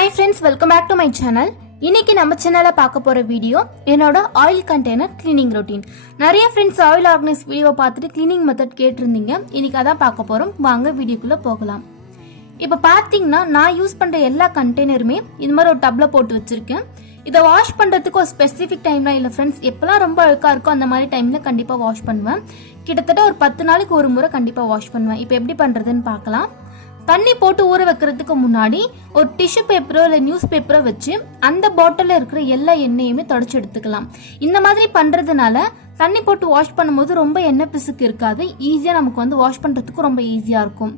Hi friends, welcome back to my channel. இன்னைக்கு நம்ம சேனல்ல பார்க்க போற வீடியோ என்னோட ஆயில் கண்டெய்னர் கிளீனிங் ரொட்டீன். நிறைய ஃப்ரெண்ட்ஸ் ஆயில் ஆர்கனைஸ் வீடியோ பார்த்துட்டு கிளீனிங் மெத்தட் கேட்டிருந்தீங்க. இன்னைக்கு அதான் பார்க்க போறோம். வாங்க வீடியோக்குள்ள போகலாம். இப்போ பாத்தீங்கன்னா நான் யூஸ் பண்ற எல்லா கண்டெய்னருமே இந்த மாதிரி ஒரு டப்ல போட்டு வச்சிருக்கேன். இதை வாஷ் பண்றதுக்கு ஒரு ஸ்பெசிபிக் டைம்லாம் இல்லை ஃப்ரெண்ட்ஸ். எப்பெல்லாம் ரொம்ப அழுக்கா இருக்கோ அந்த மாதிரி டைம்ல கண்டிப்பா வாஷ் பண்ணுவேன். கிட்டத்தட்ட ஒரு 10 நாளைக்கு ஒரு முறை கண்டிப்பா வாஷ் பண்ணுவேன். இப்போ எப்படி பண்றதுன்னு பார்க்கலாம். தண்ணி போட்டு ஊற வைக்கிறதுக்கு முன்னாடி ஒரு டிஷ்யூ பேப்பரோ இல்லை நியூஸ் பேப்பரோ வச்சு அந்த பாட்டிலில் இருக்கிற எல்லா எண்ணெயுமே தொடச்சி எடுத்துக்கலாம். இந்த மாதிரி பண்ணுறதுனால தண்ணி போட்டு வாஷ் பண்ணும்போது ரொம்ப எண்ணெய் பிசுக்கு இருக்காது. ஈஸியாக நமக்கு வாஷ் பண்ணுறதுக்கு ரொம்ப ஈஸியாக இருக்கும்.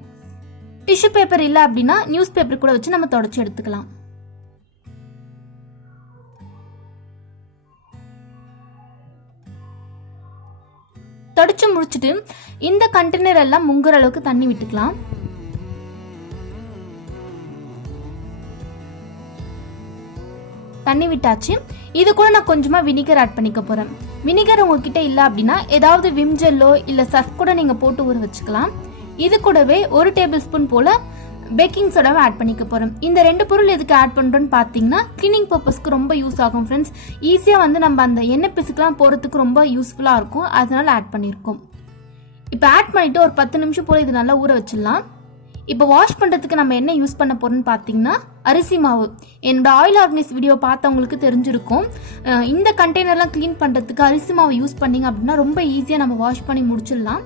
டிஷ்யூ பேப்பர் இல்லை அப்படின்னா நியூஸ் பேப்பர் கூட வச்சு நம்ம தொடச்சி எடுத்துக்கலாம். தொடச்சு முடிச்சுட்டு இந்த கண்டெய்னர் எல்லாம் முங்குற அளவுக்கு தண்ணி விட்டுக்கலாம். தண்ணி விட்டாச்சு. இது கூட நான் கொஞ்சமா வினிகர் ஆட் பண்ணிக்க போறேன். வினிகர் உங்ககிட்ட இல்ல அப்படின்னா ஏதாவது விம் ஜெல்லோ இல்ல சர்ஃப் கூட நீங்க போட்டு ஊற வச்சுக்கலாம். இது கூடவே 1 டேபிள் ஸ்பூன் போல பேக்கிங் சோடாவை ஆட் பண்ணிக்க போறோம். இந்த 2 பொருள் எதுக்கு ஆட் பண்றோம்னு பாத்தீங்கன்னா கிளீனிங் பர்பஸ்க்கு ரொம்ப யூஸ் ஆகும் ஃப்ரெண்ட்ஸ். ஈஸியா நம்ம அந்த எண்ணெய் பிசுக்கெல்லாம் போறதுக்கு ரொம்ப யூஸ்ஃபுல்லா இருக்கும். அதனால ஆட் பண்ணிருக்கோம். இப்போ ஆட் பண்ணிட்டு ஒரு 10 நிமிஷம் போல இது நல்லா ஊற வச்சிடலாம். இப்போ வாஷ் பண்ணுறதுக்கு நம்ம என்ன யூஸ் பண்ண போறோம்னு பார்த்தீங்கன்னா அரிசி மாவு. என்னோட ஆயில் ஆர்கனைஸ் வீடியோ பார்த்தவங்களுக்கு தெரிஞ்சிருக்கும். இந்த கண்டெய்னர்லாம் க்ளீன் பண்ணுறதுக்கு அரிசி மாவு யூஸ் பண்ணிங்க அப்படின்னா ரொம்ப ஈஸியாக நம்ம வாஷ் பண்ணி முடிச்சிடலாம்.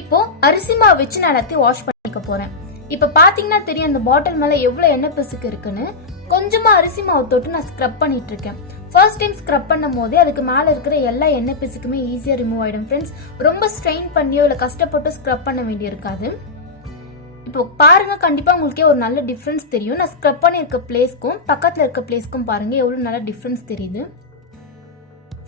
இப்போ அரிசி மாவு வச்சு நான் எல்லாத்தையும் வாஷ் பண்ணிக்க போகிறேன். இப்போ பார்த்தீங்கன்னா தெரியும் அந்த பாட்டில் மேலே எவ்வளோ எண்ணெய் பிசுக்கு இருக்குன்னு. கொஞ்சமாக அரிசி மாவு தொட்டு நான் ஸ்க்ரப் பண்ணிட்டு இருக்கேன். ஃபர்ஸ்ட் டைம் ஸ்க்ரப் பண்ணும் போதே அதுக்கு மேலே இருக்கிற எல்லா எண்ணெய் பிசுக்குமே ஈஸியாக ரிமூவ் ஆகிடும் ஃப்ரெண்ட்ஸ். ரொம்ப ஸ்ட்ரெயின் பண்ணியோ இல்லை கஷ்டப்பட்டு ஸ்க்ரப் பண்ண வேண்டியிருக்காது. இப்போ பாருங்க, கண்டிப்பா உங்களுக்கே ஒரு நல்ல டிஃபரன்ஸ் தெரியும். நான் ஸ்க்ரப் பண்ணி இருக்க பிளேஸ்க்கும் பக்கத்துல இருக்க பிளேஸ்க்கும் பாருங்க எவ்வளவு நல்ல டிஃபரன்ஸ் தெரியுது.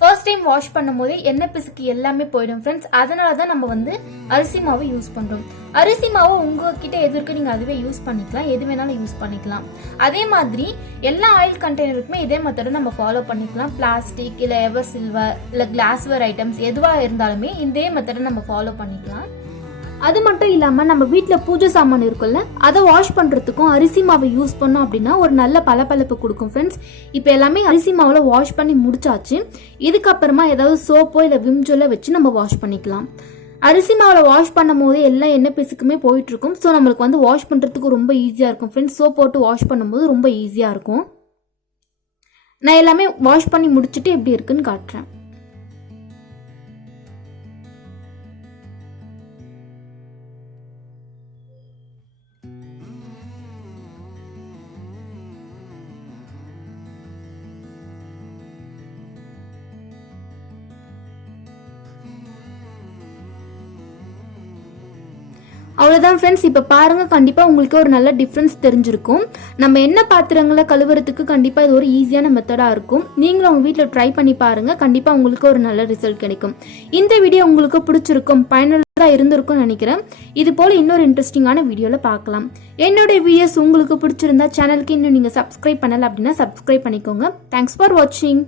ஃபர்ஸ்ட் டைம் வாஷ் பண்ணும் போதே எண்ணெய் பிசுக்கு எல்லாமே போயிடும் ஃப்ரெண்ட்ஸ். அதனாலதான் நம்ம அரிசி மாவு யூஸ் பண்றோம். அரிசி மாவு உங்ககிட்ட எது இருக்கு நீங்க அதுவே யூஸ் பண்ணிக்கலாம். எது வேணாலும் யூஸ் பண்ணிக்கலாம். அதே மாதிரி எல்லா ஆயில் கண்டெய்னருக்குமே இதே மெத்தட நம்ம ஃபாலோ பண்ணிக்கலாம். பிளாஸ்டிக் இல்ல எவர் சில்வர் இல்ல கிளாஸ்வேர் ஐட்டம்ஸ் எதுவா இருந்தாலுமே இதே மெத்தட நம்ம ஃபாலோ பண்ணிக்கலாம். அது மட்டும் இல்லாம நம்ம வீட்டுல பூஜை சாமான் இருக்குல்ல, அதை வாஷ் பண்றதுக்கும் அரிசி மாவை யூஸ் பண்ணோம் அப்படின்னா ஒரு நல்ல பளபளப்பு கொடுக்கும் ஃப்ரெண்ட்ஸ். இப்போ எல்லாமே அரிசி மாவுல வாஷ் பண்ணி முடிச்சாச்சு. இதுக்கப்புறமா ஏதாவது சோப்போ இல்லை விம் ஜெல்லோ வச்சு நம்ம வாஷ் பண்ணிக்கலாம். அரிசி மாவுல வாஷ் பண்ணும் போதே எல்லா எண்ணெய் பிசுக்குமே போயிட்டு இருக்கும். ஸோ நம்மளுக்கு வாஷ் பண்றதுக்கு ரொம்ப ஈஸியா இருக்கும் ஃப்ரெண்ட்ஸ். சோப் போட்டு வாஷ் பண்ணும்போது ரொம்ப ஈஸியா இருக்கும். நான் எல்லாமே வாஷ் பண்ணி முடிச்சுட்டு எப்படி இருக்குன்னு காட்டுறேன். அவ்வளோதான் ஃப்ரெண்ட்ஸ். இப்போ பாருங்க, கண்டிப்பாக உங்களுக்கு ஒரு நல்ல டிஃப்ரென்ஸ் தெரிஞ்சிருக்கும். நம்ம என்ன பாத்திரங்களை கழுவுறதுக்கு கண்டிப்பாக இது ஒரு ஈஸியான மெத்தடாக இருக்கும். நீங்களும் உங்கள் வீட்டில் ட்ரை பண்ணி பாருங்க. கண்டிப்பாக உங்களுக்கு ஒரு நல்ல ரிசல்ட் கிடைக்கும். இந்த வீடியோ உங்களுக்கு பிடிச்சிருக்கும், பயனுள்ளதாக இருந்திருக்கும்னு நினைக்கிறேன். இது போல இன்னொரு இன்ட்ரெஸ்டிங்கான வீடியோவில் பார்க்கலாம். என்னோட வீடியோஸ் உங்களுக்கு பிடிச்சிருந்தா சேனலுக்கு இன்னும் நீங்கள் சப்ஸ்கிரைப் பண்ணலை அப்படின்னா சப்ஸ்கிரைப் பண்ணிக்கோங்க. தேங்க்ஸ் ஃபார் வாட்சிங்.